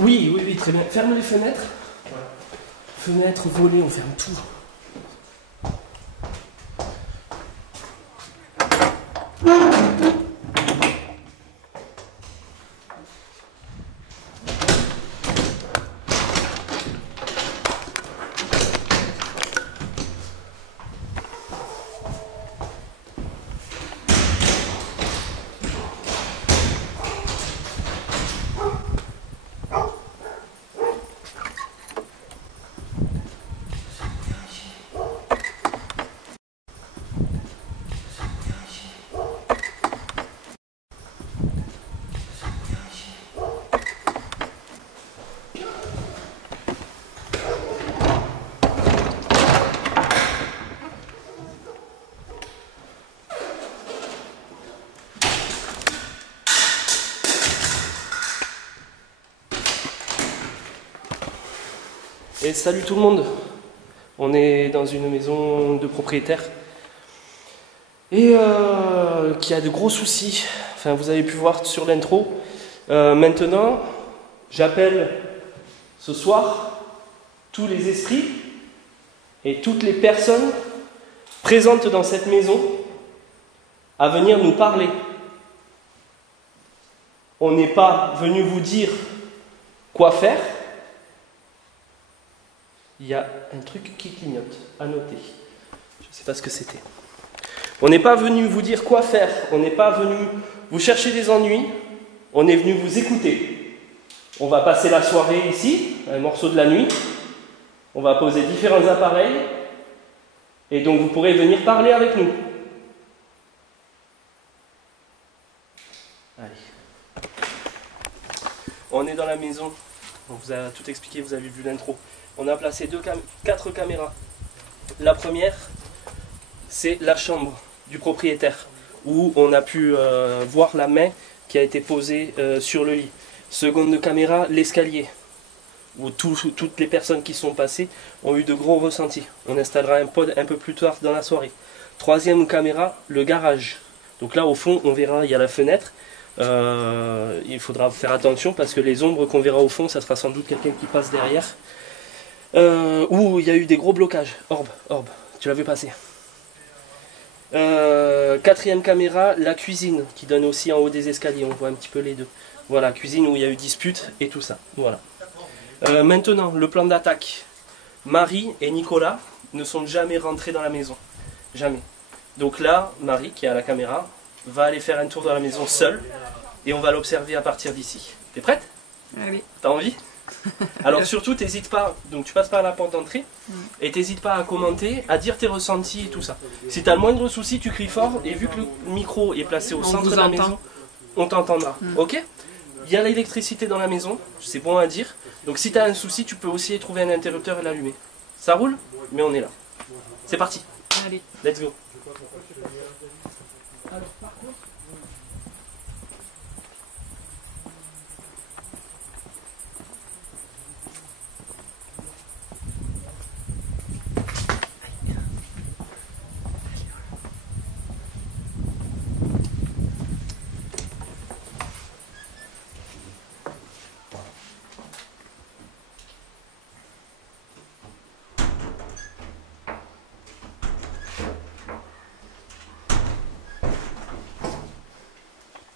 Oui, oui, oui, très bien. Ferme les fenêtres. Voilà. Fenêtres, volets, on ferme tout. Et salut tout le monde, on est dans une maison de propriétaire et qui a de gros soucis, enfin vous avez pu voir sur l'intro. Maintenant, j'appelle ce soir tous les esprits et toutes les personnes présentes dans cette maison à venir nous parler. On n'est pas venu vous dire quoi faire. Il y a un truc qui clignote, à noter. Je ne sais pas ce que c'était. On n'est pas venu vous dire quoi faire, on n'est pas venu vous chercher des ennuis, on est venu vous écouter. On va passer la soirée ici, un morceau de la nuit, on va poser différents appareils, et donc vous pourrez venir parler avec nous. Allez. On est dans la maison, on vous a tout expliqué, vous avez vu l'intro. On a placé 4 caméras. La première, c'est la chambre du propriétaire, où on a pu voir la main qui a été posée sur le lit. Seconde caméra, l'escalier, où toutes les personnes qui sont passées ont eu de gros ressentis. On installera un pod un peu plus tard dans la soirée. Troisième caméra, le garage. Donc là, au fond, on verra, il y a la fenêtre. Il faudra faire attention parce que les ombres qu'on verra au fond, ça sera sans doute quelqu'un qui passe derrière. Où il y a eu des gros blocages. Orbe, tu l'as vu passer. Quatrième caméra, la cuisine qui donne aussi en haut des escaliers, on voit un petit peu les deux. Voilà, cuisine où il y a eu dispute et tout ça. Voilà. Maintenant, le plan d'attaque. Marie et Nicolas ne sont jamais rentrés dans la maison. Jamais. Donc là, Marie, qui est à la caméra, va aller faire un tour dans la maison seule et on va l'observer à partir d'ici. T'es prête? Oui. T'as envie? Alors surtout, t'hésites pas, donc tu passes par la porte d'entrée et t'hésites pas à commenter, à dire tes ressentis et tout ça. Si t'as le moindre souci, tu cries fort et vu que le micro est placé au centre de la maison, on t'entendra. Ok? Il y a l'électricité dans la maison, c'est bon à dire. Donc si t'as un souci, tu peux aussi trouver un interrupteur et l'allumer. Ça roule? Mais on est là. C'est parti. Allez. Let's go.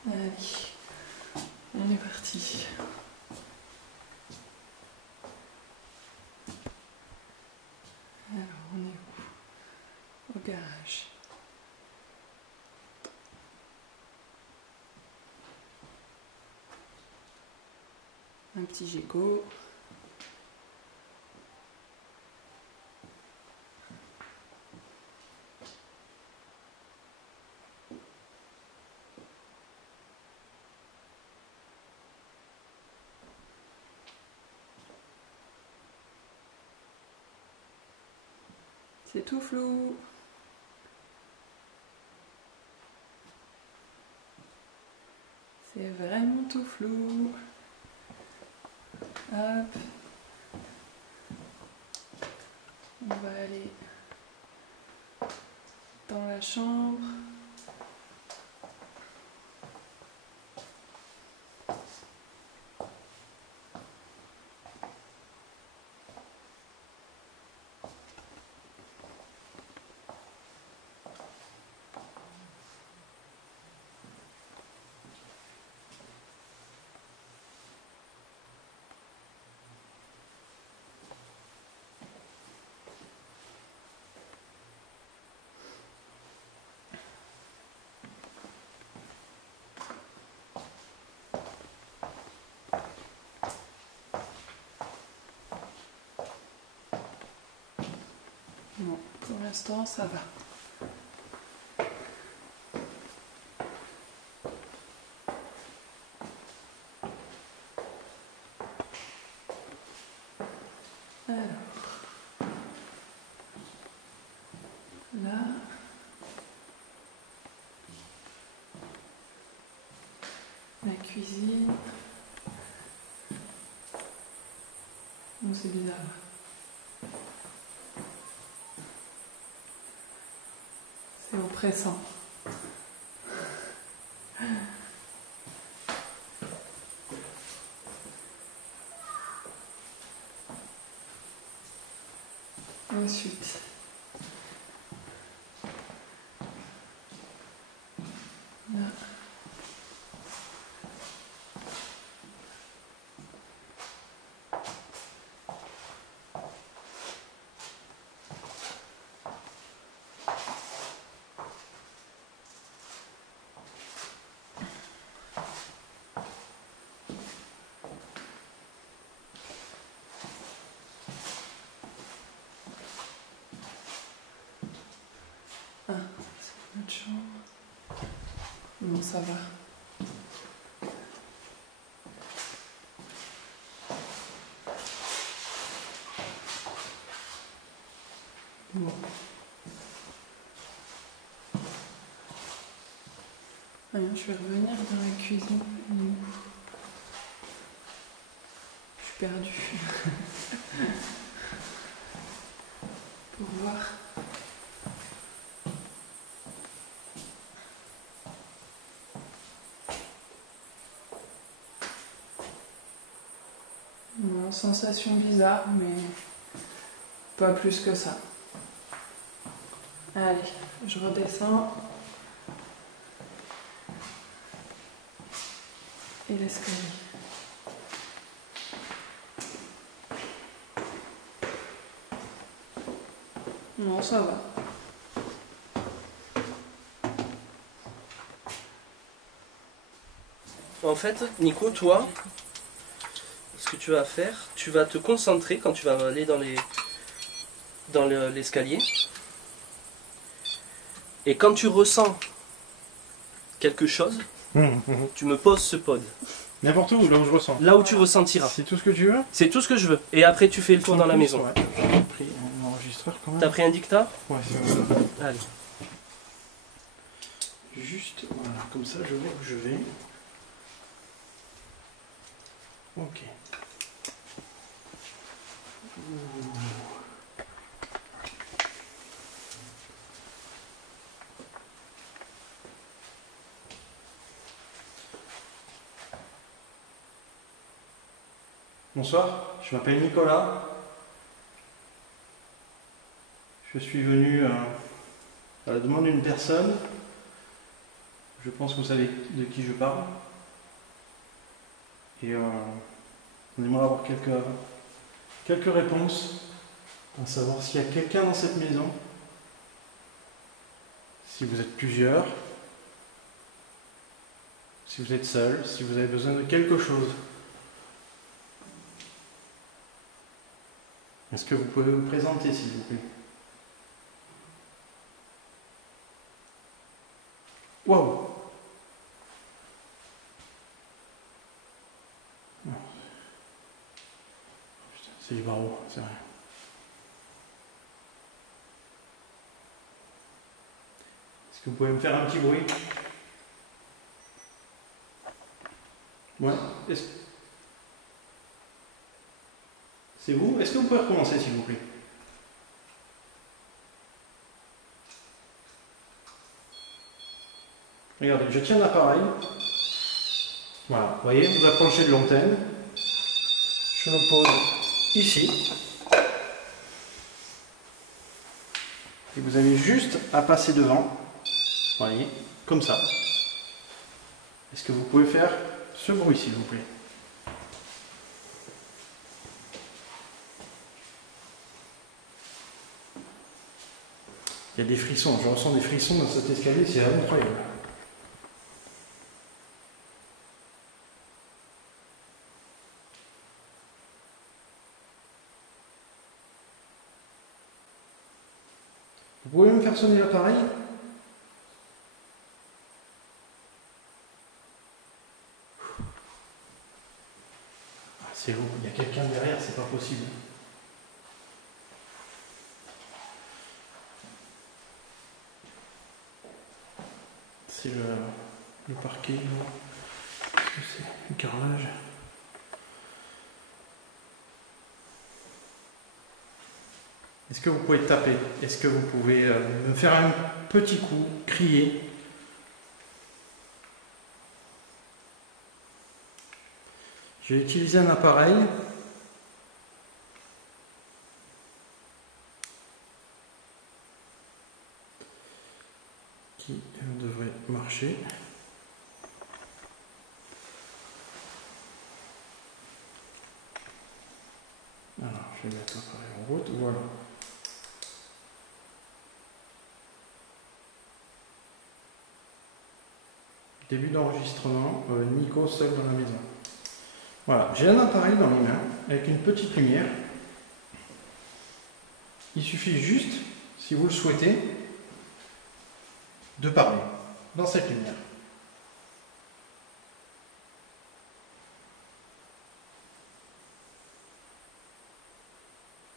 Allez, on est parti. Alors, on est où? Au garage. Un petit gigot. C'est tout flou. C'est vraiment tout flou. Hop. On va aller dans la chambre. Bon, pour l'instant, ça va. Alors, là, la cuisine. Bon, c'est bizarre. C'est oppressant. Ensuite, là. Ah, c'est notre chambre. Bon, ça va. Bon. Rien, je vais revenir dans la cuisine. Je suis perdue. Pour voir. Bon, sensation bizarre, mais pas plus que ça. Allez, je redescends. Et l'escalier. Non, ça va. En fait, Nico, toi, ce que tu vas faire, tu vas te concentrer quand tu vas aller dans l'escalier. Et quand tu ressens quelque chose, tu me poses ce pod. N'importe où, là où je ressens. Là où tu ressentiras. C'est tout ce que tu veux? C'est tout ce que je veux. Et après, tu fais le tour dans la maison. Ouais. J'ai pris un enregistreur quand même. T'as pris un dictat? Ouais, c'est vrai. Allez. Juste, voilà, comme ça je vais où je vais. Ok. Bonsoir, je m'appelle Nicolas. Je suis venu à la demande d'une personne. Je pense que vous savez de qui je parle. Et on aimerait avoir quelques réponses à savoir s'il y a quelqu'un dans cette maison, si vous êtes plusieurs, si vous êtes seul, si vous avez besoin de quelque chose. Est-ce que vous pouvez vous présenter, s'il vous plaît? Waouh! C'est du barreau, c'est vrai. Est-ce que vous pouvez me faire un petit bruit? Ouais. C'est vous? Est-ce que vous pouvez recommencer, s'il vous plaît? Regardez, je tiens l'appareil. Voilà, vous voyez, vous approchez de l'antenne. Je le pose ici. Et vous avez juste à passer devant. Vous voyez, comme ça. Est-ce que vous pouvez faire ce bruit, s'il vous plaît? Il y a des frissons, je ressens des frissons dans cet escalier, c'est incroyable. Vous pouvez même faire sonner l'appareil. Ah, c'est vous, il y a quelqu'un derrière, c'est pas possible. C'est le parquet, qu'est-ce que c'est? Le carrelage. Est-ce que vous pouvez taper? Est-ce que vous pouvez me faire un petit coup, crier? Je vais utiliser un appareil. Qui devrait marcher. Alors, je vais mettre l'appareil en route. Voilà. Début d'enregistrement, Nico seul dans la maison. Voilà, j'ai un appareil dans les mains avec une petite lumière. Il suffit juste, si vous le souhaitez, de parler dans cette lumière.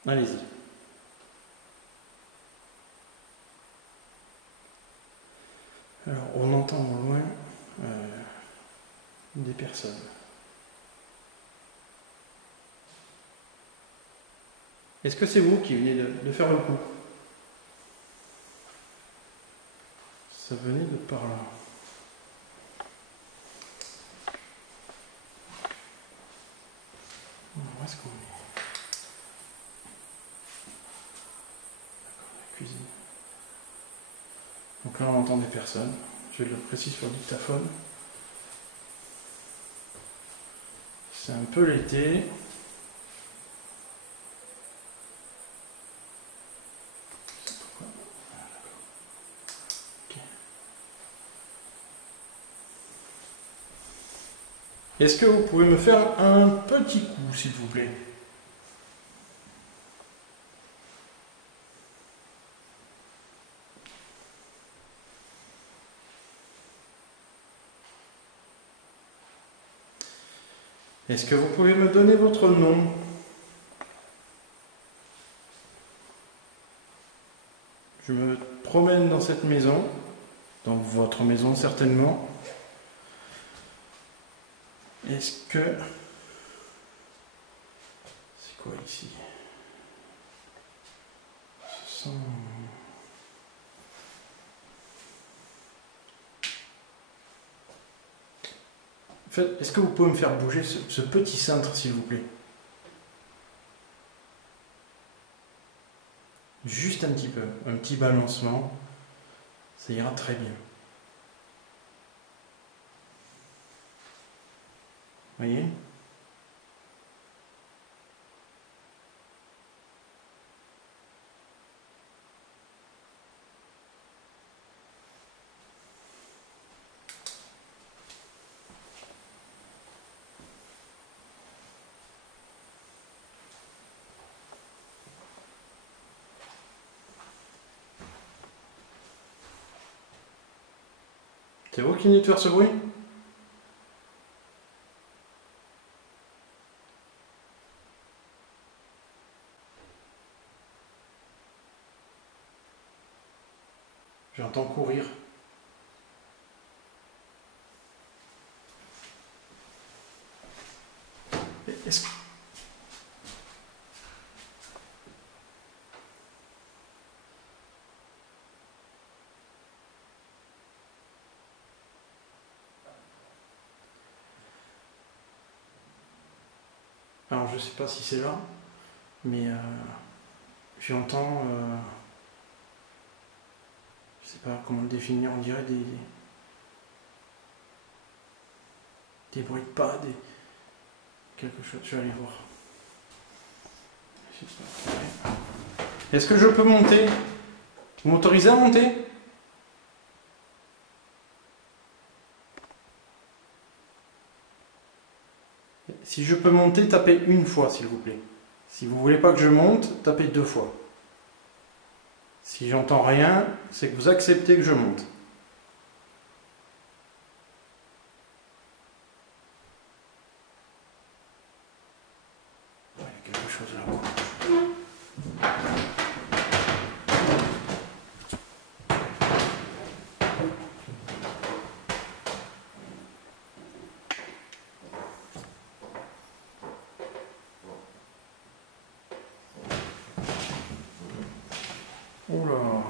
Allez-y. Alors, on entend au loin des personnes. Est-ce que c'est vous qui venez de faire le coup? Ça venait de par là. Où est-ce qu'on est? D'accord, la cuisine. Donc là, on entend des personnes. Je le précise sur le dictaphone. C'est un peu l'été. Est-ce que vous pouvez me faire un petit coup, s'il vous plaît? Est-ce que vous pouvez me donner votre nom? Je me promène dans cette maison, dans votre maison certainement. Est-ce que... C'est quoi ici? Ce sont... En fait, est-ce que vous pouvez me faire bouger ce petit cintre, s'il vous plaît? Juste un petit peu, un petit balancement, ça ira très bien. Voyez? C'est vous qui venez de faire ce bruit? J'entends courir. Est-ce que... Alors je sais pas si c'est là, mais j'entends... je sais pas comment le définir, on dirait des bruits de pas, quelque chose. Je vais aller voir. Est-ce que je peux monter? Vous m'autorisez à monter? Si je peux monter, tapez une fois, s'il vous plaît. Si vous voulez pas que je monte, tapez 2 fois. Si j'entends rien, c'est que vous acceptez que je monte. Il y a quelque chose là-haut. Oula.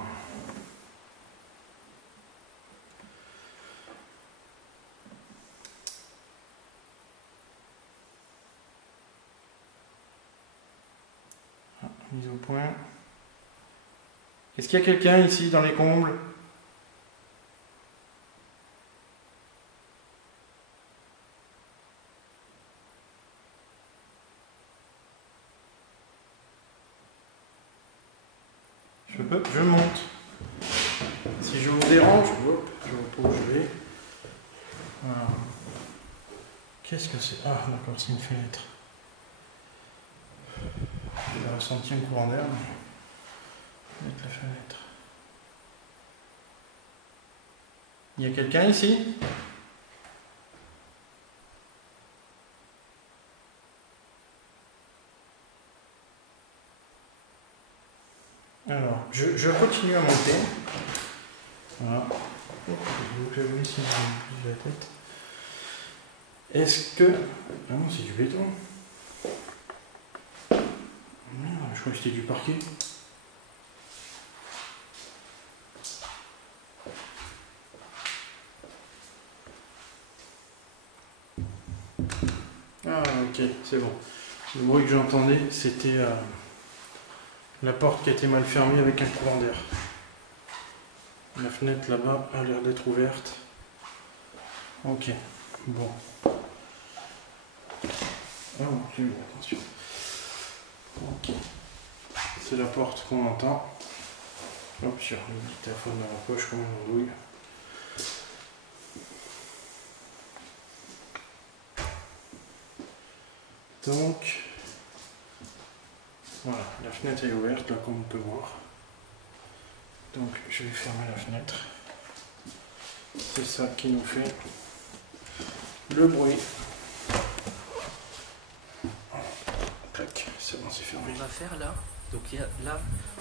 Ah, mise au point. Est-ce qu'il y a quelqu'un ici dans les combles? Je monte. Si je vous dérange, hop, je repose, je vais. Voilà. Qu'est-ce que c'est? Ah, d'accord, c'est une fenêtre. J'ai ressenti un courant d'air, mais mettre la fenêtre. Il y a quelqu'un ici? Alors, je continue à monter. Voilà. Donc, oui, si je bouge la tête. Est-ce que... Ah non, c'est du béton. Merde, je crois que c'était du parquet. Ah, ok, c'est bon. Le bruit que j'entendais, c'était... la porte qui a été mal fermée avec un courant d'air. La fenêtre là-bas a l'air d'être ouverte. Ok, bon. Ah non, j'ai eu, attention. Ok. C'est la porte qu'on entend. Hop, j'ai remis le dictaphone dans la poche comme une andouille. Donc... Voilà, la fenêtre est ouverte, là, comme on peut voir. Donc, je vais fermer la fenêtre. C'est ça qui nous fait le bruit. Tac, c'est bon, c'est fermé. On va faire là, donc il y a, là,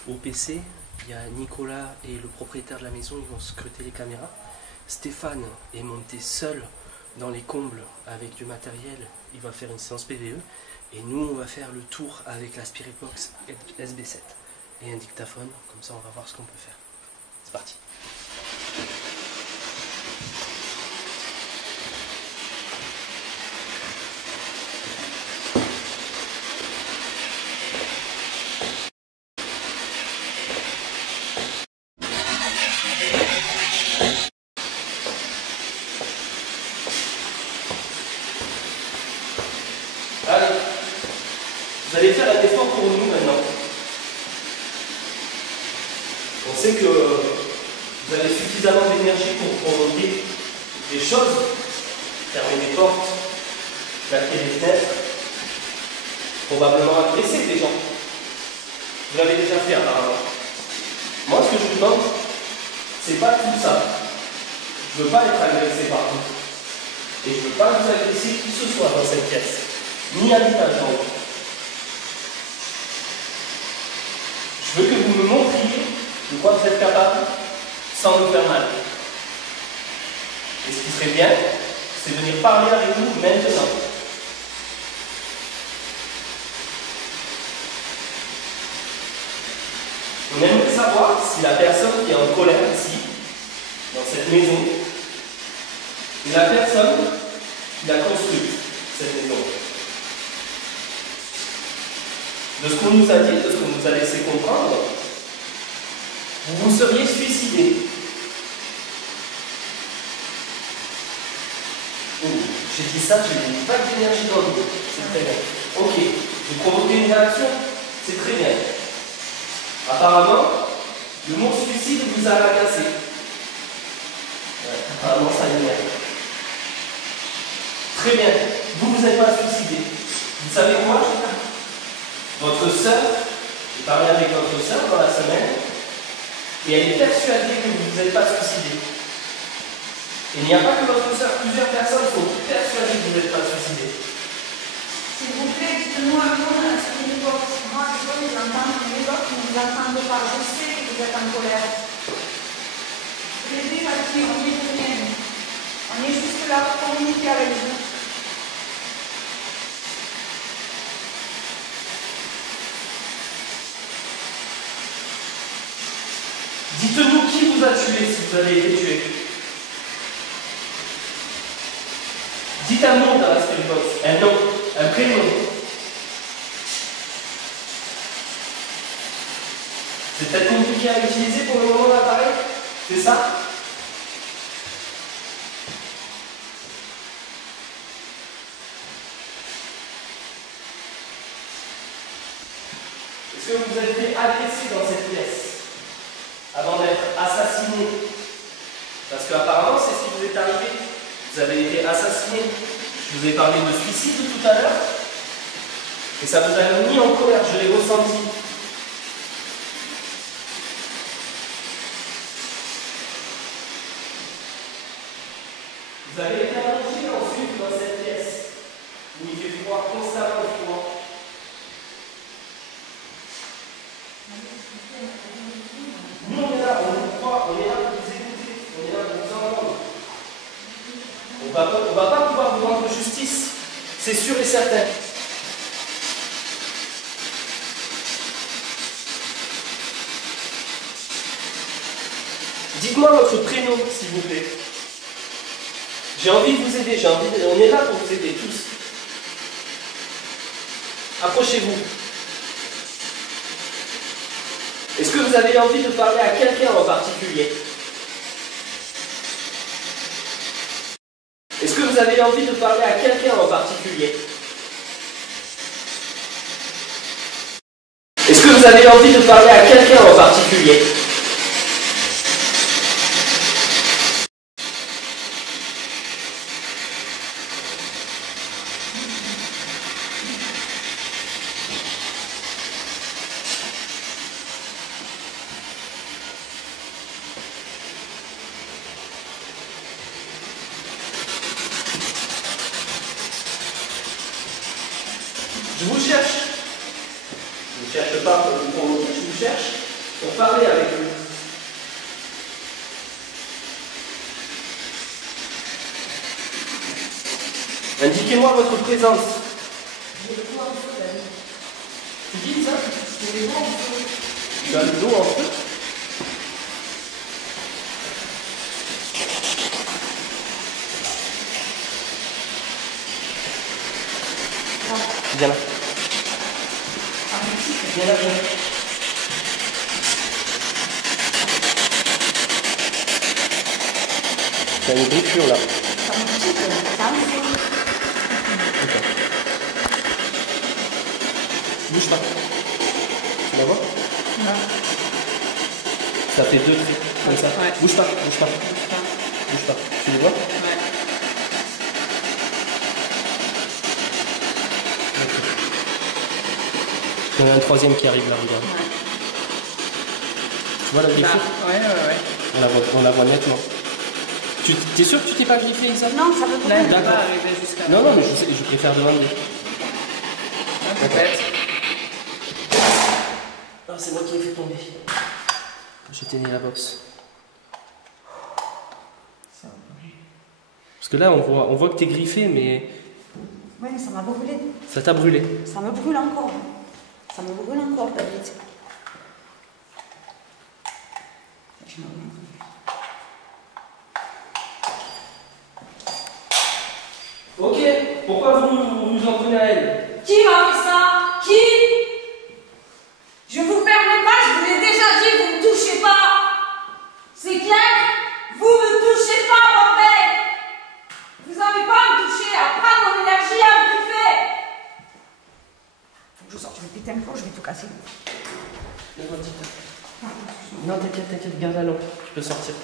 au PC, il y a Nicolas et le propriétaire de la maison, ils vont scruter les caméras. Stéphane est monté seul dans les combles avec du matériel, il va faire une séance PVE. Et nous, on va faire le tour avec la Spirit Box SB7 et un dictaphone, comme ça on va voir ce qu'on peut faire. C'est parti. Allez, vous allez faire un effort pour nous maintenant. On sait que vous avez suffisamment d'énergie pour provoquer des choses, fermer des portes, claquer des fenêtres, probablement agresser des gens. Vous l'avez déjà fait apparemment. Moi, ce que je vous demande, c'est pas tout ça. Je veux pas être agressé partout. Et je veux pas vous agresser qui que ce soit dans cette pièce. Ni à l'étage en haut. Je veux que vous me montriez de quoi vous êtes capable sans nous faire mal. Et ce qui serait bien, c'est de venir parler avec vous maintenant. On aimerait savoir si la personne qui est en colère ici, dans cette maison, est la personne qui a construit cette maison. De ce qu'on nous a dit, de ce qu'on nous a laissé comprendre, vous vous seriez suicidé. Oh, j'ai dit ça, j'ai une vague d'énergie dans le dos. C'est très bien. Ok, vous provoquez une réaction, c'est très bien. Apparemment, le mot suicide vous a agacé. Apparemment, ça l'énerve. Très bien. Vous n'êtes pas suicidé. Vous savez quoi? Votre sœur, j'ai parlé avec votre sœur dans la semaine, et elle est persuadée que vous n'êtes pas suicidé. Et il n'y a pas que votre soeur, plusieurs personnes sont persuadées que vous n'êtes pas suicidé. S'il vous plaît, dites-nous un mot dans la Spirit Box. Moi, je veux vous entendre les autres, mais vous entendez pas. Je sais que vous êtes en colère. Je l'ai déjà dit, on est rien. On est juste là pour communiquer avec vous. Dites-nous qui vous a tué si vous avez été tué. Dites un nom dans la Spirit Box, un nom, un prénom. C'est peut-être compliqué à utiliser pour le moment l'appareil, c'est ça? Est-ce que vous avez été agressé dans cette pièce avant d'être assassiné? Parce qu'apparemment c'est ce qui vous est arrivé. Vous avez été assassiné. Je vous ai parlé de suicide tout à l'heure. Et ça vous a mis en colère, je l'ai ressenti. Vous avez été allongé ensuite dans cette pièce où il fait froid, constamment froid. Nous on est là, on vous croit, on est là pour vous écouter, on est là pour vous entendre. On ne va pas pouvoir vous rendre justice, c'est sûr et certain. Dites-moi votre prénom, s'il vous plaît. J'ai envie de vous aider, on est là pour vous aider tous. Approchez-vous. Est-ce que vous avez envie de parler à quelqu'un en particulier? Est-ce que vous avez envie de parler à quelqu'un en particulier? Est-ce que vous avez envie de parler à quelqu'un en particulier? Je vous cherche. Je ne cherche pas pour vous prendre, je vous cherche pour parler avec vous. Indiquez-moi votre présence. Tu dis ça? Tu as le dos en feu? Viens là. Viens là, viens là. T'as une griffure là. Ok. Bouge pas. Tu la vois? Non. Ça fait 2 traits, comme ça. Ouais. Bouge pas, bouge pas. Bouge pas. Tu les vois? Ouais. Il y en a un troisième qui arrive là, regarde. Ouais. Tu vois la griffure? Ouais. On la voit nettement. Tu t'es sûr que tu t'es pas griffé, Isa? Non, ça peut Là, pas. d'accord. Arriver jusqu'à Non, non, mais je préfère demander. peut-être. Ah, c'est moi qui ai fait tomber. J'ai tenu la box. Parce que là, on voit que t'es griffé, mais Oui, mais ça m'a brûlé. ça t'a brûlé. Ça me brûle encore. Ça me brûle encore, David. Je m'en vais. Ok, pourquoi vous vous en prenez à elle? Qui m'a fait ça? Qui? Je vous permets pas, je vous l'ai déjà dit, vous me touchez pas. C'est clair? Vous me touchez pas, bordel. Vous n'avez pas à me toucher, à prendre mon énergie, à me griffer. Faut que je sorte, je vais péter un plomb, je vais tout casser. Non, t'inquiète, garde la lampe. Tu peux sortir.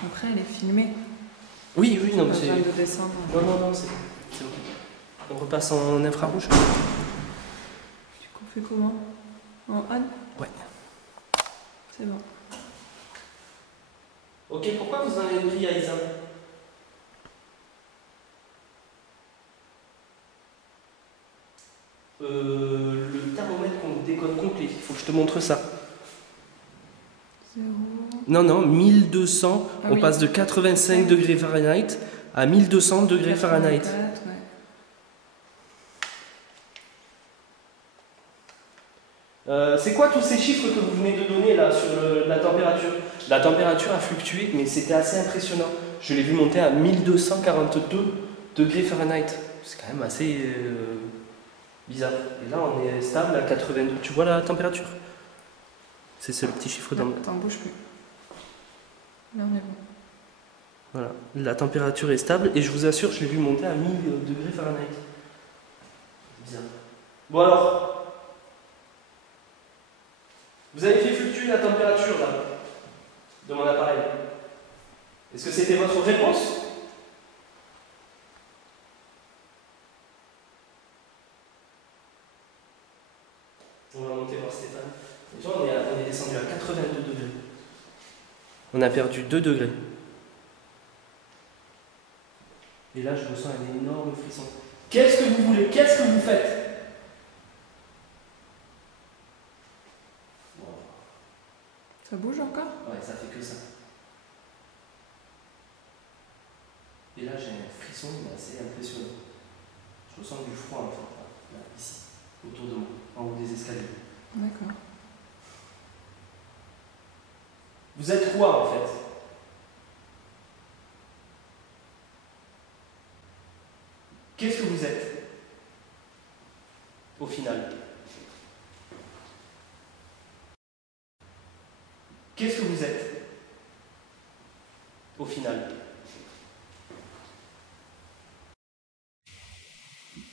Après, elle est filmée. Oui, non, mais Pas c'est. besoin de descendre. Non, c'est bon. On repasse en infrarouge. Du coup, on fait comment? En on? Ouais. C'est bon. Ok, pourquoi vous en avez pris à Isa? Le thermomètre qu'on décode complet, il faut que je te montre ça. 0. Non, non, 1200, Ah on oui. passe de 85 degrés Fahrenheit à 1200 degrés Fahrenheit. 84, ouais. C'est quoi tous ces chiffres que vous venez de donner là sur la température? La température a fluctué, mais c'était assez impressionnant. Je l'ai vu monter à 1242 degrés Fahrenheit. C'est quand même assez bizarre. Et là, on est stable à 82. Tu vois la température? C'est ce petit chiffre d'en bas. T'en bouge plus. Là, on est bon. Voilà. La température est stable et je vous assure, je l'ai vu monter à 1000 degrés Fahrenheit. Bizarre. Bon alors. Vous avez fait fluctuer la température là, de mon appareil. Est-ce que c'était votre réponse? On va monter voir Stéphane. Et toi, on est descendu à 82 degrés. On a perdu 2 degrés. Et là, je ressens un énorme frisson. Qu'est-ce que vous voulez? Qu'est-ce que vous faites? Ça bouge encore? Ouais, ça fait que ça. Et là, j'ai un frisson assez impressionnant. Je ressens du froid en fait, là, ici, autour de moi, en haut des escaliers. D'accord. Vous êtes quoi en fait? Qu'est-ce que vous êtes? Au final. Qu'est-ce que vous êtes? Au final.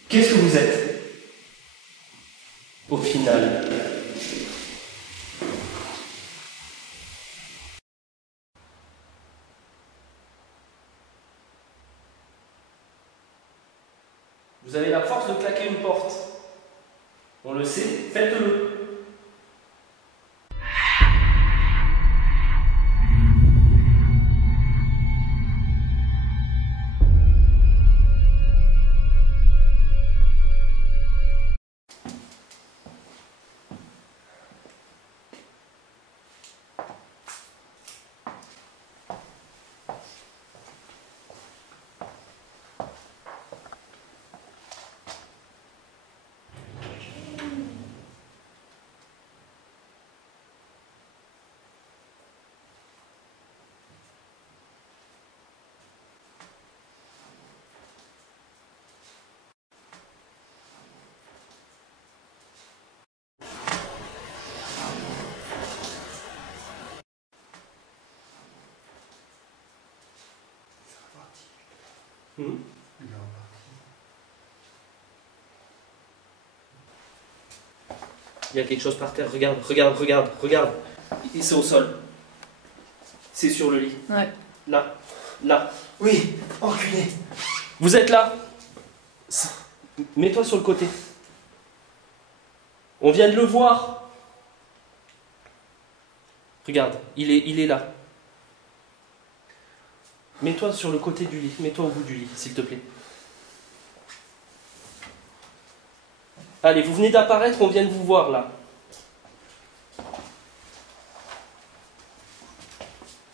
Qu'est-ce que vous êtes? Au final. Vous avez la force de claquer une porte. On le sait, faites-le. Il est reparti. Il y a quelque chose par terre, regarde, regarde, regarde, regarde. C'est au sol. C'est sur le lit. Ouais. Là, là. Oui, enculé. Vous êtes là. Mets-toi sur le côté. On vient de le voir. Regarde, il est là. Mets-toi sur le côté du lit. Mets-toi au bout du lit, s'il te plaît. Allez, vous venez d'apparaître, on vient de vous voir là.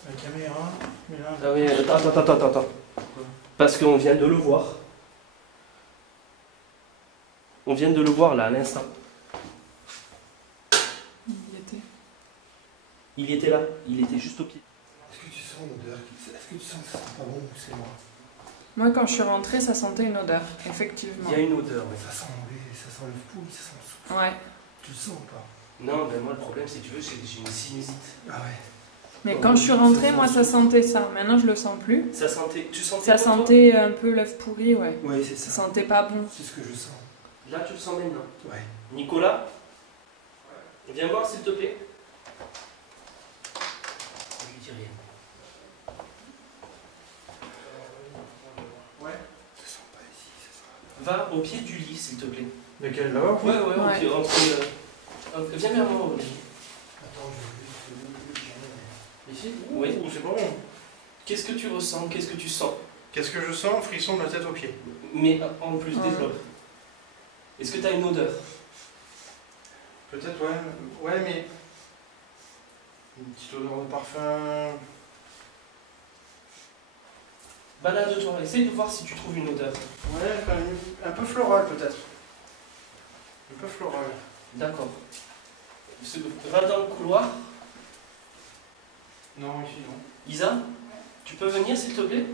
La caméra, mais là. Ah oui, attends. Parce qu'on vient de le voir. On vient de le voir là, à l'instant. Il y était. Il était là, il était juste au pied. Est-ce que tu sens l'odeur? Est-ce que tu sens que ça sent pas bon ou c'est moi? Moi, quand je suis rentrée, ça sentait une odeur, effectivement. Il y a une odeur, oui. Ça sent le pouls, ça sent le souffle. Ouais. Tu le sens ou pas? Non, ben moi le problème, si tu veux, j'ai une sinusite. Ah ouais. Mais quand je suis rentrée, moi, ça sentait ça. Maintenant, je le sens plus. Ça sentait. Tu sentais Ça quoi, toi? sentait un peu l'œuf pourri, ouais. Oui, c'est Ça ça. sentait pas bon. C'est ce que je sens. Là, tu le sens maintenant. Ouais. Nicolas, viens voir s'il te plaît. Je lui dis rien. Ouais. Ça sent pas ici, ça sent. Va au pied du lit, s'il te plaît. Lequel là-bas? Ouais, au Ouais. pied, entre Viens vers moi, Olivier. Attends, je vais Ici? Oui, Oui. c'est pas bon. Qu'est-ce que tu ressens? Qu'est-ce que tu sens? Qu'est-ce que je sens? Frisson de la tête aux pieds. Mais en plus, développe. Est-ce que tu as une odeur? Peut-être, ouais. Ouais, mais. Une petite odeur de parfum. Balade-toi, essaye de voir si tu trouves une odeur. Ouais, enfin, un peu floral peut-être. Un peu floral. D'accord. Va dans le couloir. Non, ici non. Isa, tu peux venir s'il te plaît?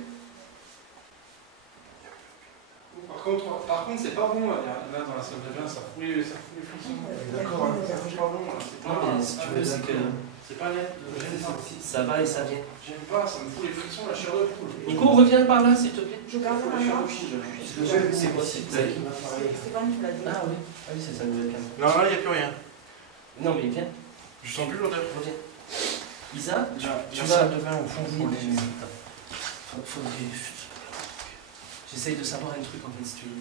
Par contre, c'est pas bon là dans la salle de bain, ça fout les frissons. D'accord. C'est pas bon là. C'est Non, pas, mais si tu veux, c'est que c'est pas net. ça va et ça vient. J'aime pas, ça me fout les frissons, la chair de poule. Nico, reviens par là s'il te plaît. Je garde La ma chair main. de fille, C'est quoi C'est c'est- qui m'a parlé. Stéphane, tu l'as dit. Ah oui, ah oui, c'est ça, nouvelle caméra. Non, là, il n'y a plus rien. Non, mais viens, Je sens plus l'odeur. reviens. Isa, tu La vas. salle de bain au fond pour les. J'essaye de savoir un truc en fait, si tu veux.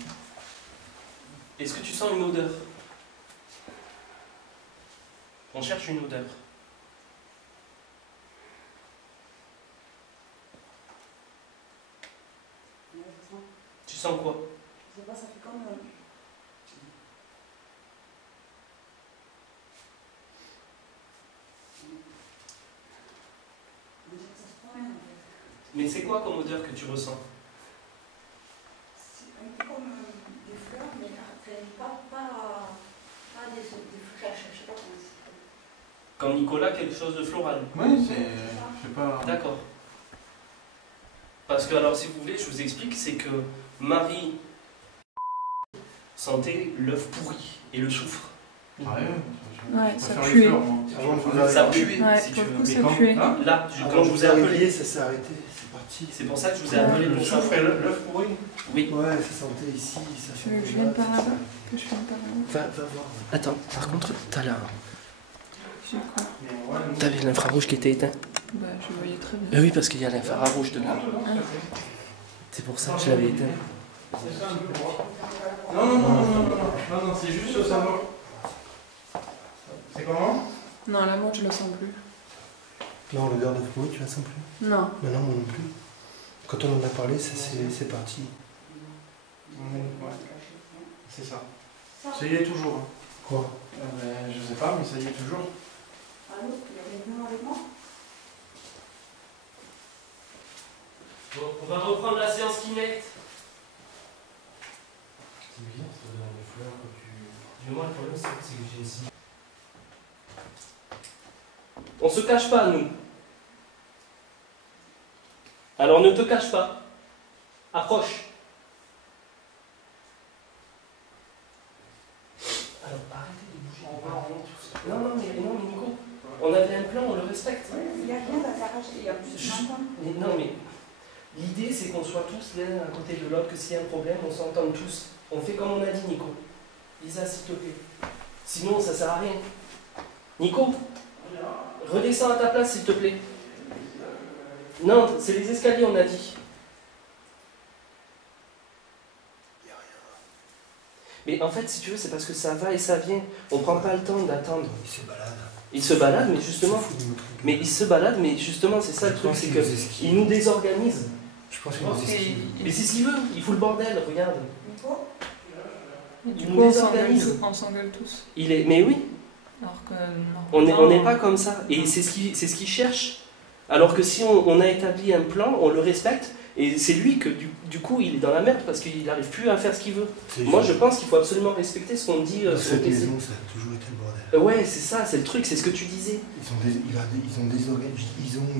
Est-ce que tu sens une odeur? On cherche une odeur. Tu sens quoi? Je sais pas, ça fait comme. On dirait que ça se promène en fait. Mais c'est quoi comme odeur que tu ressens? C'est un peu comme des fleurs, mais pas des fraîches, je sais pas comment c'est. Comme Nicolas, quelque chose de floral. Oui, c'est. Je sais pas. D'accord. Parce que, alors, si vous voulez, je vous explique, c'est que Marie sentait l'œuf pourri et le soufre. Ouais, ça préfère les puait. fleurs, moi. Avant de vous Ça arriver. puait, Ouais, si tu pour le veux. coup, Mais ça quand- puait. Hein Là, quand je vous ai appelé, ça s'est arrêté, c'est parti. c'est pour ça que je vous ai appelé Le pour soufre ça. et l'œuf pourri. Oui. Ouais, ça sentait ici, ça Tu veux sentait que je vienne par ça là-bas sentait- Que je vienne par là-bas Va voir. Attends, par contre, t'as là. J'ai quoi T'avais l'infrarouge qui était éteint. Bah, je voyais très bien. Oui, parce qu'il y a l'infrarouge dedans. C'est pour ça que je l'avais éteint. Non, c'est juste savoir. C'est comment? Non, la menthe, je la sens plus. Non, le verre de fumée, tu la sens plus? Non. Mais non, moi non plus. Quand on en a parlé, c'est parti. Ouais. C'est ça. Ça y est toujours. Quoi? Je sais pas, mais ça y est toujours. Allô, il y a quelqu'un avec moi? Bon, on va reprendre la séance Kinect. C'est bizarre, ça donne des fleurs quand tu... Dis-moi, le problème, c'est que j'ai ici. On se cache pas, nous. Alors ne te cache pas. Approche. Alors arrêtez de bouger. On va en haut. Non, mais Nico, on avait un plan, on le respecte. Il n'y a rien à s'arracher, il y a plus de Juste- 20 ans. mais l'idée c'est qu'on soit tous l'un à côté de l'autre, que s'il y a un problème, on s'entende tous. On fait comme on a dit, Nico. Lisa, s'il te plaît. Sinon, ça sert à rien. Nico, redescends à ta place, s'il te plaît. Non, c'est les escaliers, on a dit. Mais en fait, si tu veux, c'est parce que ça va et ça vient. On prend pas le temps d'attendre. Il se balade. Il se balade, mais justement. C'est fou de me tromper. Mais il se balade, mais justement, c'est ça le Je truc, pense c'est qu'il nous esquive. qu'il nous désorganise. Je pense qu'il nous esquive. Mais c'est ce qu'il veut, il fout le bordel, regarde. Nico, Et du Il coup, nous on désorganise. s'engueule tous. Il est. Mais oui, Alors que on non. n'est pas comme ça. Et c'est ce qu'il cherche. Alors que si on a établi un plan, on le respecte, et c'est lui que du coup il est dans la merde parce qu'il n'arrive plus à faire ce qu'il veut. Moi je pense qu'il faut absolument respecter ce qu'on dit Dans sur le cette PC. maison, ça a toujours été le bordel. Ouais, c'est ça, c'est le truc, c'est ce que tu disais. Ils ont désorganisé,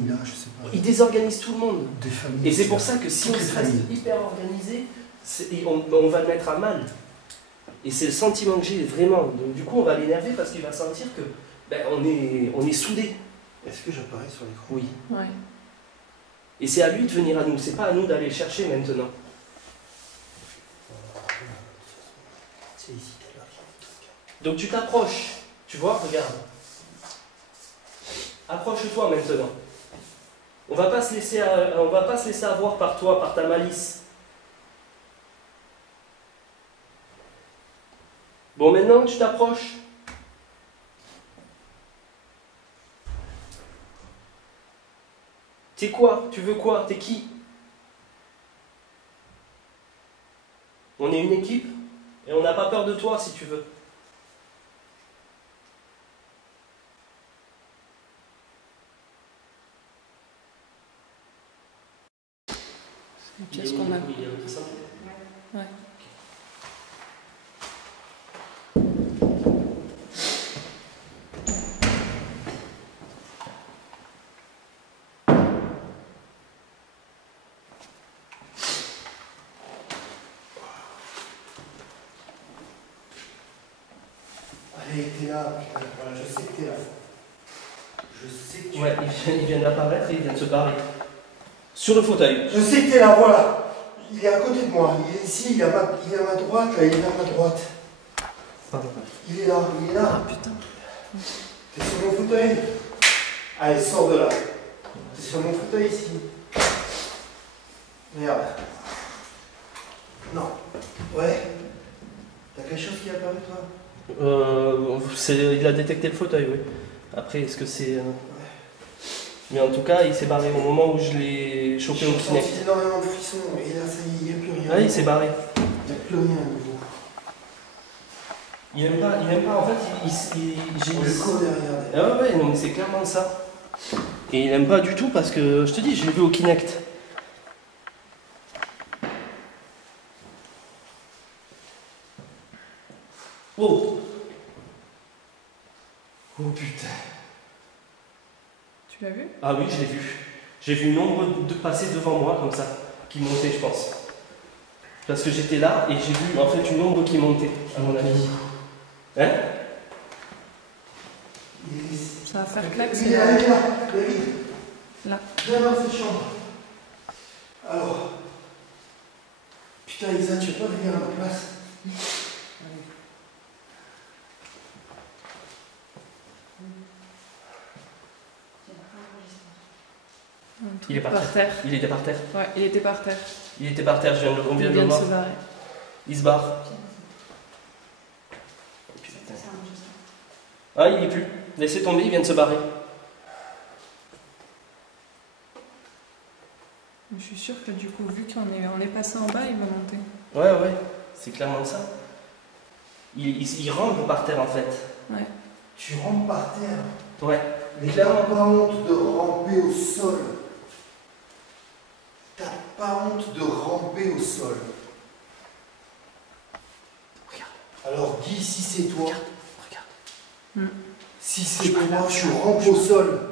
il a, je sais pas, Il désorganise tout le monde. des familles. Et c'est pour ça que si on Toutes les se reste familles. hyper organisé, on va le mettre à mal. Et c'est le sentiment que j'ai vraiment. Donc du coup on va l'énerver parce qu'il va sentir que on est soudés. Est-ce que j'apparais sur l'écran? Oui. Ouais. Et c'est à lui de venir à nous, c'est pas à nous d'aller le chercher maintenant. C'est ici, t'as l'air. Donc tu t'approches, tu vois, regarde. Approche-toi maintenant. On va pas se laisser avoir par toi, par ta malice. Bon, maintenant tu t'approches. T'es quoi? Tu veux quoi? T'es qui? On est une équipe et on n'a pas peur de toi si tu veux. C'est une pièce qu'on a. Ouais. Allez, t'es là, putain, voilà, je sais que t'es là. Je sais que tu Ouais, il vient d'apparaître et il vient de se barrer. Sur le fauteuil. Je sais que t'es là, voilà. Il est à côté de moi. Il est ici, il est à ma droite, là, il est à ma droite. Pardon. Il est là, il est là. Ah putain. T'es sur mon fauteuil. Allez, sors de là. T'es sur mon fauteuil ici. Merde. Non. Ouais. T'as quelque chose qui est apparu, toi? Il a détecté le fauteuil, oui. Après, est-ce que c'est... Mais en tout cas, il s'est barré au moment où je l'ai chopé au J'ai Kinect. senti énormément de frissons. Et là, ça y est, il n'y a plus rien. Ah, il s'est barré. Il n'y a plus rien à nouveau. Il aime pas, en fait, On le court derrière. Ah ouais, non mais c'est clairement ça. Et il aime pas du tout parce que, je te dis, je l'ai vu au Kinect. Oh! Oh putain. Tu l'as vu? Ah oui, je l'ai vu. J'ai vu une ombre passer devant moi comme ça, qui montait, je pense. Parce que j'étais là et j'ai vu en fait une ombre qui montait, à mon avis. Hein? Ça va faire claque, Il c'est est là, là. il est là, David. Là. Viens dans cette chambre. Alors. Putain, Isa, tu peux pas venir à ma place? Il est par Par terre. Il était par terre. Ouais, il était par terre. Il était par terre, on vient Il de le vient de voir. se barrer. Il se barre. Putain. Ah, il est plus. Laissez tomber, il vient de se barrer. Je suis sûre que du coup, vu qu'on est passé en bas, il va monter. Ouais, c'est clairement ça. Il rampe par terre en fait. Ouais. Tu rampes par terre. Ouais. Mais t'as pas honte de ramper au sol. T'as pas honte de ramper au sol. Regarde. Alors Guy, si c'est toi, Regarde. si c'est toi, tu rampes au sol.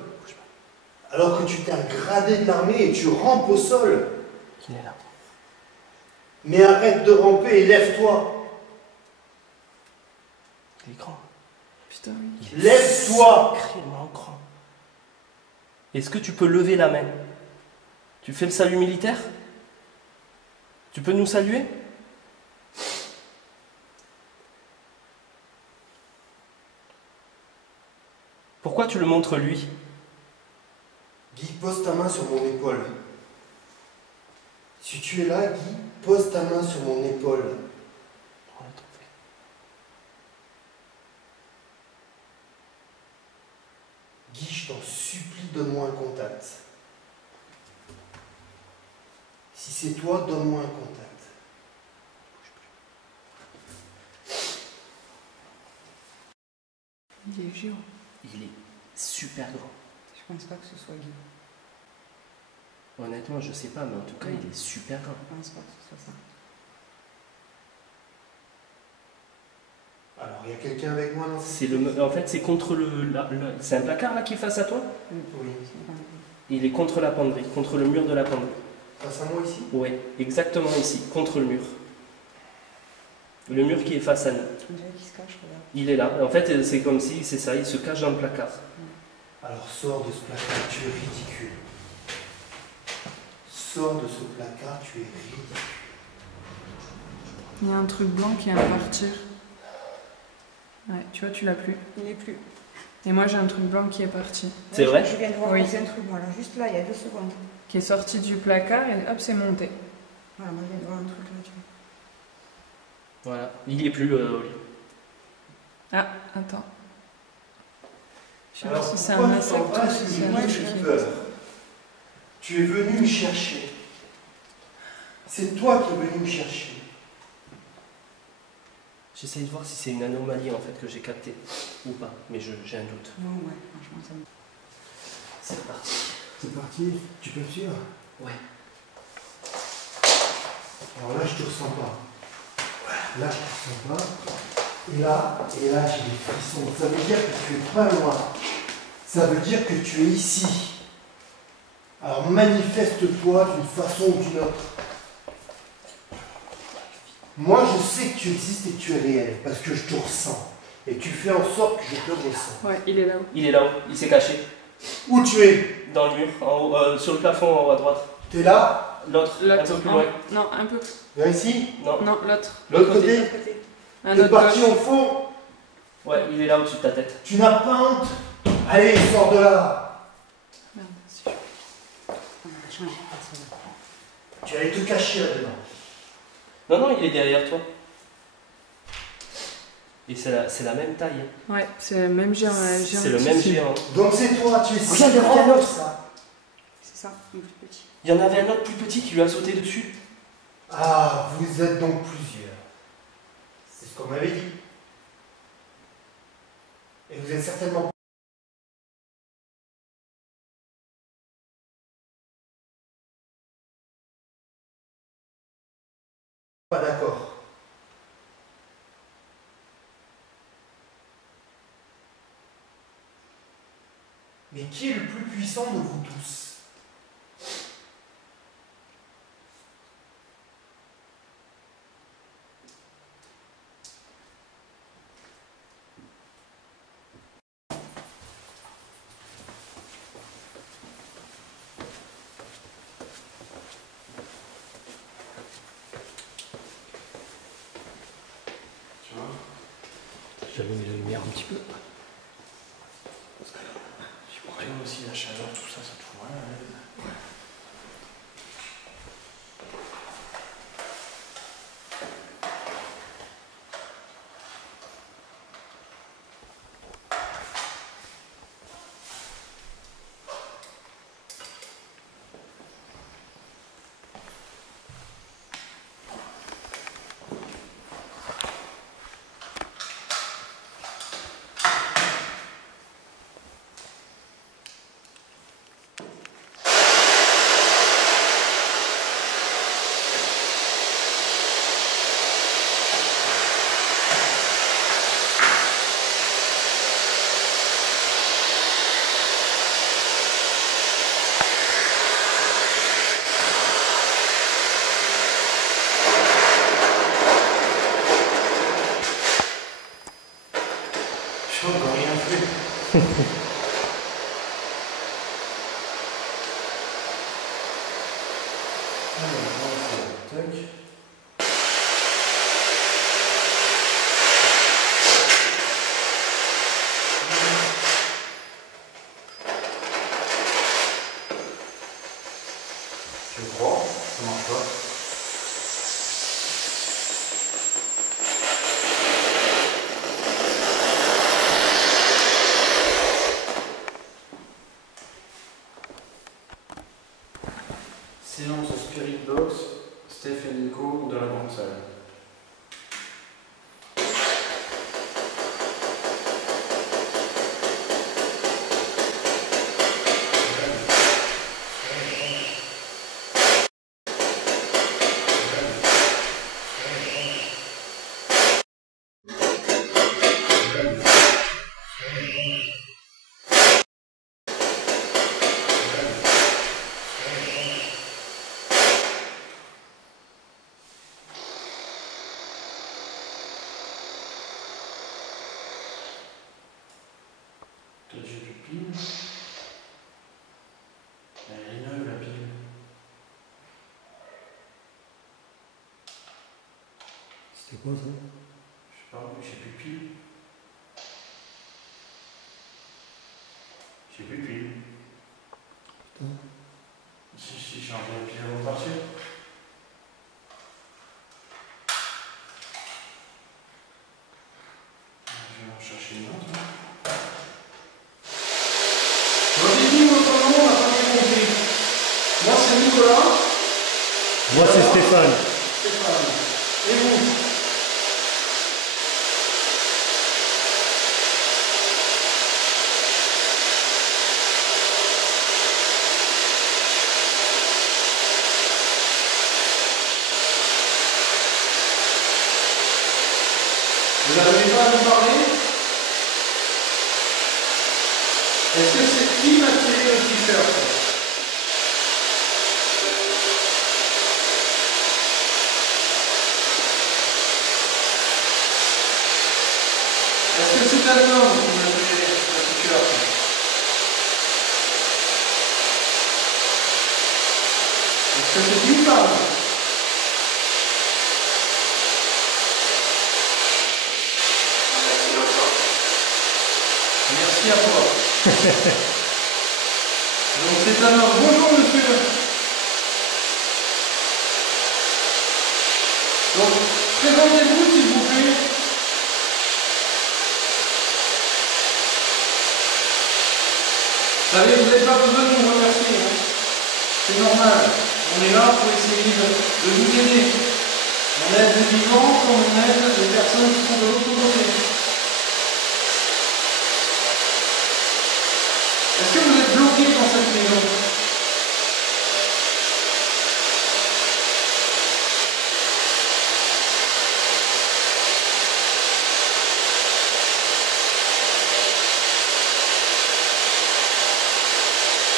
Alors que tu t'as gradé de l'armée et tu rampes au sol. Il est là. Mais arrête de ramper et lève-toi. Il est grand. Putain, oui. Il est Lève-toi. sacrément grand. Est-ce que tu peux lever la main? Tu fais le salut militaire? Tu peux nous saluer? Pourquoi tu le montres lui? Guy, pose ta main sur mon épaule. Si tu es là, Guy, pose ta main sur mon épaule. On l'a trouvé. Guy, je t'en supplie, donne-moi un contact. Si c'est toi, donne-moi un contact. Il est géant. Il est super grand. Je pense pas que ce soit Guy. Honnêtement, je sais pas, mais en tout cas, il est super grand. Je pense pas que ce soit ça. Alors, il y a quelqu'un avec moi dans cette C'est le, en fait, c'est contre c'est un placard là qui est face à toi? Oui. Il est contre la penderie, contre le mur de la penderie. Face à moi ici? Oui, exactement ici, contre le mur. Le mur qui est face à nous. On dirait qu'il se cache, regarde. Il est là. En fait, c'est comme si, c'est ça, il se cache dans le placard. Alors, sors de ce placard, tu es ridicule. Sors de ce placard, tu es ridicule. Il y a un truc blanc qui vient de partir. Ouais, tu vois, tu l'as plus. Il est plus. Et moi, j'ai un truc blanc qui est parti. C'est Ouais, vrai? Je viens de voir Oui. passer un truc, voilà, juste là, il y a 2 secondes. Qui est sorti du placard et hop, c'est monté. Voilà, moi je viens de voir un truc là, tu vois. Voilà. Il y est plus, Oli. Ah, attends. Je sais pas Alors, si c'est pourquoi un tu t'en insecte passes ou si une c'est un minute, truc j'ai qui- peur. Tu es venu me chercher. C'est toi qui es venu me chercher. J'essaye de voir si c'est une anomalie en fait que j'ai captée ou pas, mais j'ai un doute. Non, ouais, franchement, ça me... C'est parti. C'est parti, tu peux me suivre? Ouais. Alors là, je te ressens pas. Là, je te ressens pas. Et là, j'ai des frissons. Ça veut dire que tu es pas loin. Ça veut dire que tu es ici. Alors manifeste-toi d'une façon ou d'une autre. Moi, je sais que tu existes et que tu es réel, parce que je te ressens. Et tu fais en sorte que je te ressens. Ouais, il est là-haut. Il est là-haut, il s'est caché. Où tu es? Dans le mur, en haut, sur le plafond en haut à droite. T'es là? L'autre, un peu plus loin. Non, un peu. Viens ici? Non, Non, l'autre. L'autre côté? Un T'es autre parti gauche. au fond? ouais, il est là au-dessus de ta tête. Tu n'as pas honte? Allez, sors de là! Merde, c'est chaud. On va changer de personne. Tu allais te cacher là-dedans. Non, non, il est derrière toi. Et c'est la même taille. Hein. Ouais, c'est le même géant. C'est le même géant. Donc c'est toi, tu es si Regarde, il y en avait un grand, autre. ça. C'est ça, un plus petit. Il y en avait un autre plus petit qui lui a sauté dessus. Ah, vous êtes donc plusieurs. C'est ce qu'on m'avait dit. Et vous êtes certainement pas d'accord. Mais qui est le plus puissant de vous tous? J'allume la lumière un petit peu. Tu vois aussi la chaleur, tout ça, ça te fout rien. Je n'ai encore rien fait. Alors, tac. Je crois, ça marche pas. Silence au Spirit Box, Steph et Nico dans la grande salle. Peut-être j'ai plus de pile. Elle est neuve la pile. C'était quoi ça? Je sais pas, j'ai plus de pile. J'ai plus de pile. Si je change la pile avant de partir. Je vais en chercher une autre. Vas-y, dis-moi ton nom, on n'a pas bien compris. Stéphane. Stéphane. Et vous? Vous n'arrivez pas à nous parler? Est-ce que c'est qui m'a tiré le t-shirt? Est-ce que c'est un homme qui m'a tiré le t-shirt? Est-ce que c'est une femme? Merci à toi. Donc c'est un homme. Bonjour monsieur. Donc présentez-vous s'il vous plaît. Vous savez, vous n'avez pas besoin de nous remercier. Hein. C'est normal. On est là pour essayer de vous aider. On aide les vivants comme on aide les personnes qui sont de l'autre côté. Est-ce que vous êtes bloqué dans cette maison?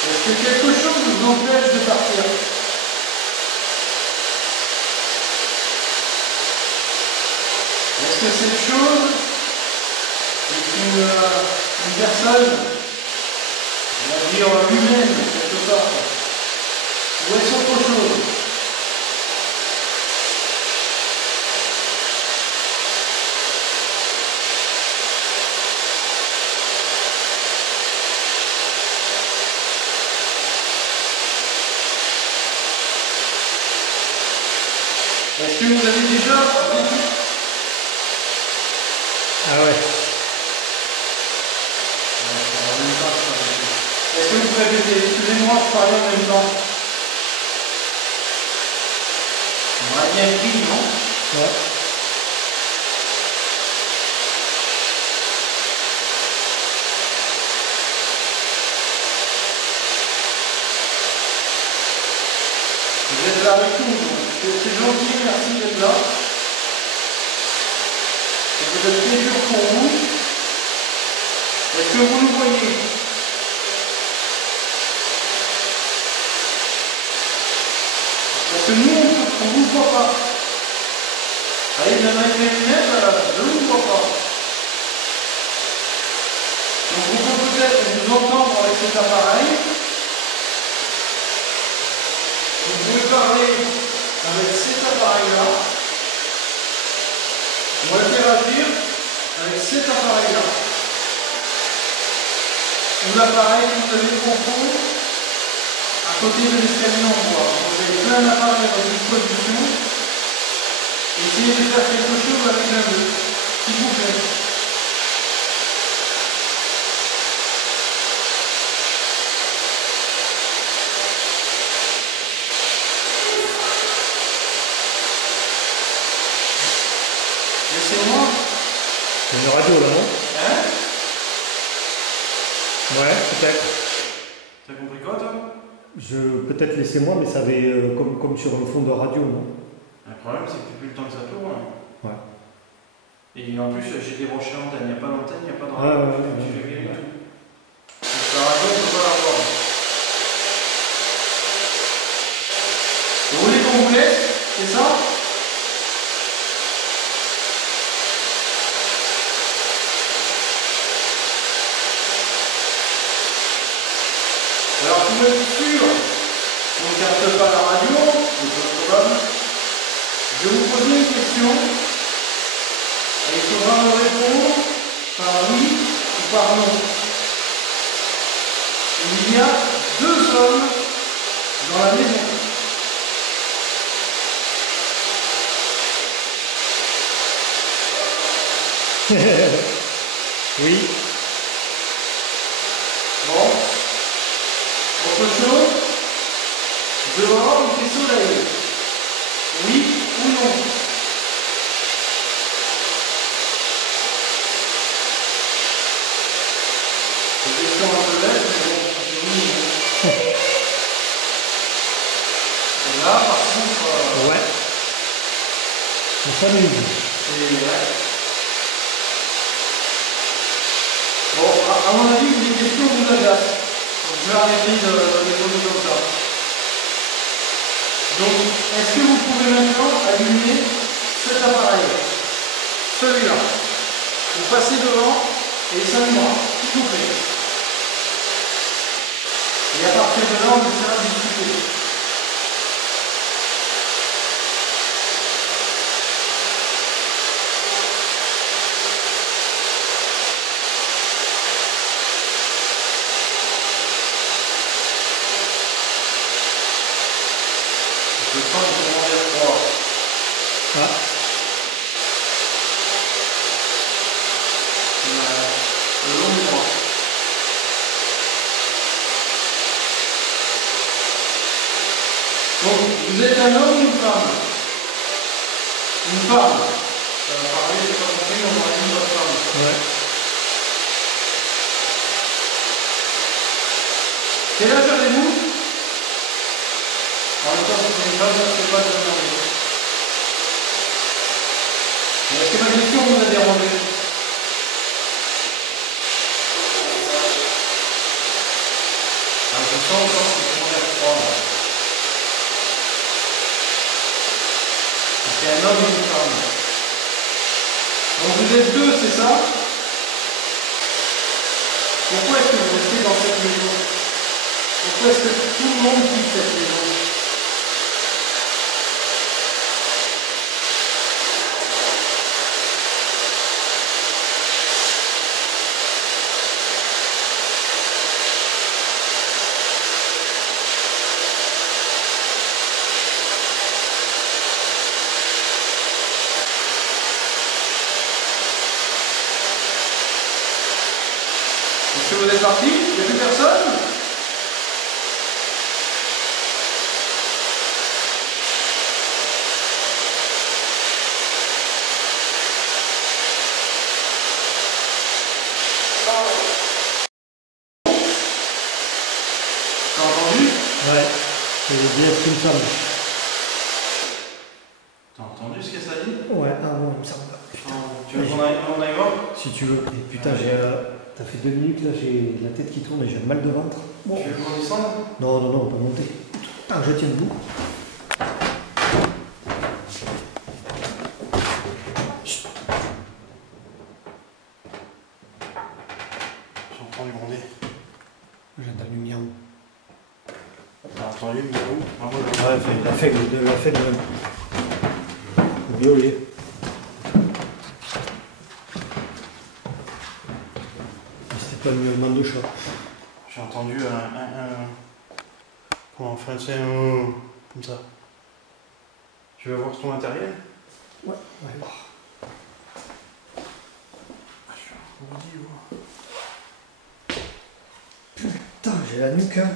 Est-ce que quelque chose vous empêche de partir? Est-ce que cette chose est une personne, on va dire humaine, quelque sorte, ou est-ce autre chose? Est-ce que vous avez déjà vécu? Ah ouais. Est-ce que vous pouvez répéter? Excusez-moi, je parlais en même temps. On a bien pris, non? Ouais. Vous êtes là avec nous, donc c'est gentil, merci d'être là. C'est peut-être très dur pour vous. Est-ce que vous nous voyez? Parce que nous, on ne vous voit pas. Allez, il y en a une lunettes, je ne vous vois pas. Donc on peut peut-être vous entendre avec cet appareil. Vous pouvez parler avec cet appareil-là, ou interagir avec cet appareil-là. Ou l'appareil que vous avez au fond, à côté de l'escalier en bois. Vous avez plein d'appareils à votre disposition. Essayez de faire quelque chose avec l'un d'eux, s'il vous plaît. Laissez-moi. C'est une radio là, non? Hein? Ouais, peut-être. T'as compris quoi, toi? Peut-être laissez-moi, mais ça avait comme sur un fond de radio, non? Le problème, c'est que depuis le temps que ça tourne. Ouais. Et en plus, j'ai débranché l'antenne. Il n'y a pas d'antenne, il n'y a pas de Ah, radio. ouais. J'ai rien du tout. Donc la radio, on ne peut pas l'avoir. Vous voulez qu'on vous laisse? C'est ça? Alors, pour être sûr qu'on ne capte pas la radio, c'est pas probable, je vais vous poser une question et il faudra me répondre par oui ou par non. Il y a 2 hommes dans la maison. Oui. Bon. Autre chose, dehors il fait soleil. contre. Ouais. On s'amuse. Ouais. Bon, à mon avis, il est question de la glace. Donc, je vais arrêter de déposer comme ça. Donc, est-ce que vous pouvez maintenant allumer cet appareil? Celui-là. Vous passez devant et il s'allumera, s'il vous plaît. Et à partir de là, on essaiera de discuter. Je sens qu'il faut en dire 3. Ah. Le long du bras. Donc, vous êtes un homme ou une femme? Une femme. Ça va parler, j'ai pas compris, on aurait dit votre femme. Ouais. Quel âge avez-vous? En même temps, si c'est une femme, ça ne se fait pas de demander. Mais est-ce que ma question vous a dérangé? Ah, je sens encore qu'il faut en dire 3. C'est un homme et une femme. Donc vous êtes deux, c'est ça? Pourquoi est-ce que vous restez dans cette maison? Pourquoi est-ce que tout le monde quitte cette maison? Est-ce que vous êtes parti? Il n'y a plus personne? T'as entendu? Ouais. C'est bien une femme. T'as entendu ce que ça dit? Ouais, ah bon, il me semble. Tu veux qu'on aille voir? Si tu veux. Et putain, t'as fait 2 minutes là, j'ai la tête qui tourne et j'ai mal de ventre. Bon. Tu veux qu'on descende? Non, non, non, on peut monter. Ah, je tiens debout. J'entends du gronder. J'ai de la lumière. T'as entendu le micro? Ah, moi, Ouais, la faible. Le violet. C'était pas le miaulement de chat. j'ai entendu un. Comment on fait un. C'est un. Comme ça. Tu vas voir ton matériel? Ouais, ouais. Putain, j'ai la nuque, hein.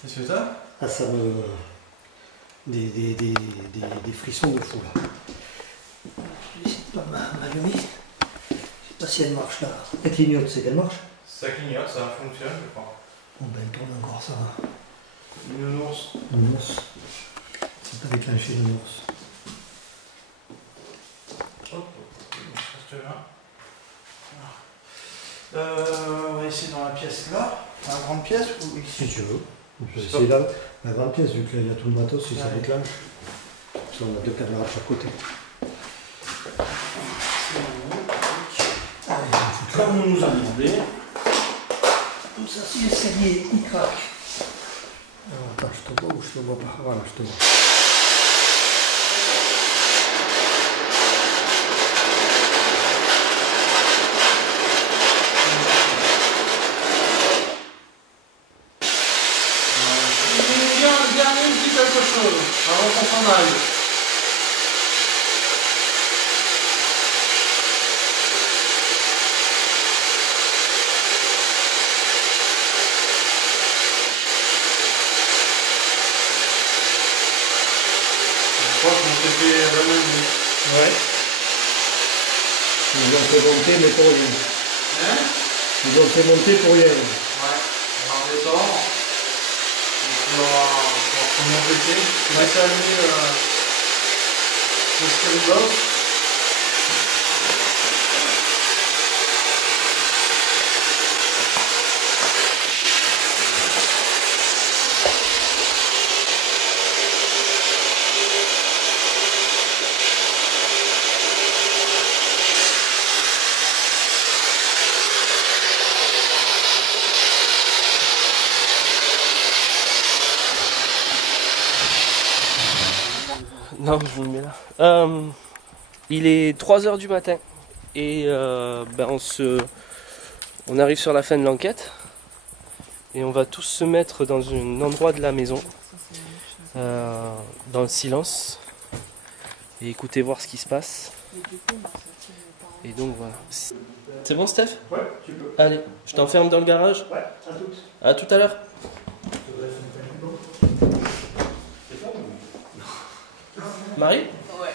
Qu'est-ce que t'as? Ah, ça me. Des frissons de fou là. Je vais essayer de pas m'allumer. Je sais pas si elle marche là. Elle clignote, c'est qu'elle marche. Ça clignote, ça fonctionne, je crois. Bon ben elle tourne encore, ça va. Une ours. Une ours. C'est pas déclenché une ours. Hop, je reste là. On va essayer dans la pièce là. Dans la grande pièce ou ici? Si tu veux. Stop. C'est là, la grande pièce, vu qu'il y a tout le matos, si ça Ouais. déclenche. Parce qu'on a 2 caméras de chaque côté. Comme on nous a demandé. Comme ça, si l'escalier il craque. Alors, attends, je te vois ou je te vois pas? Voilà, je te vois. Dernier petit quelque chose avant qu'on s'en aille. Je crois qu'on s'est fait la même nuit. Ouais. Ils ont fait monter, mais pour rien. Hein? Ils ont fait monter pour rien. Ouais, on va redescendre. Et puis on va On va péter. On va essayer d'allumer le spirit box. Non, je me mets là. Il est 3h du matin et on arrive sur la fin de l'enquête et on va tous se mettre dans un endroit de la maison, dans le silence, et écouter voir ce qui se passe. Et donc voilà. C'est bon, Steph? Ouais, tu peux. Allez, je t'enferme dans le garage. Ouais, à toutes. À tout à l'heure. Marie? Ouais,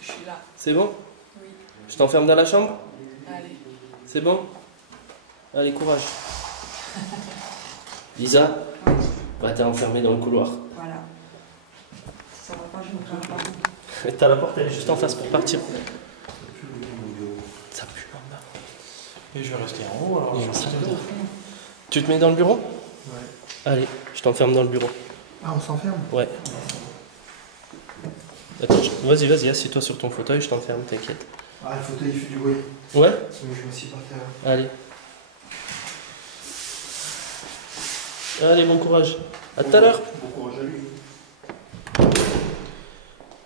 je suis là. C'est bon? Oui. Je t'enferme dans la chambre? Allez. C'est bon? Allez, courage. Lisa? Bah, t'es enfermée dans le couloir. Voilà. Si ça va pas, je me plains pas. T'as la porte, elle est juste en face pour partir. Ça pue en bas. Et je vais rester en haut alors. Et on s'en va. Tu te mets dans le bureau? Ouais. Allez, je t'enferme dans le bureau. Ah, on s'enferme? Ouais. Attends, vas-y, assieds-toi sur ton fauteuil, je t'enferme, t'inquiète. Ah, le fauteuil il fait du bruit. Ouais? Mais je me suis pas fait. Allez. Allez, bon courage. À tout à l'heure. Bon courage à lui.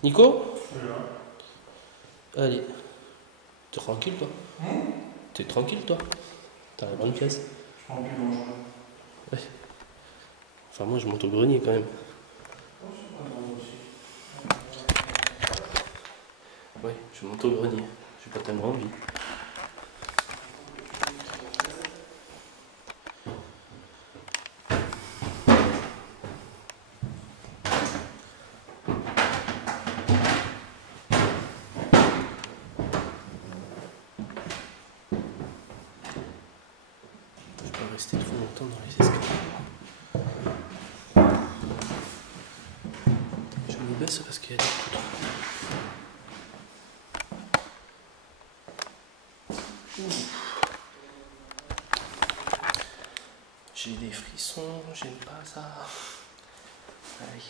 Nico? Allez. T'es tranquille, toi? T'es tranquille, toi? T'as la bonne pièce. Je prends plus dangereux. Enfin, moi, je monte au grenier quand même. Ouais, je monte au grenier. J'ai pas tellement envie. Je peux rester trop longtemps dans les escaliers. Je me baisse parce qu'il y a des poutres. J'ai des frissons, j'aime pas ça. Allez.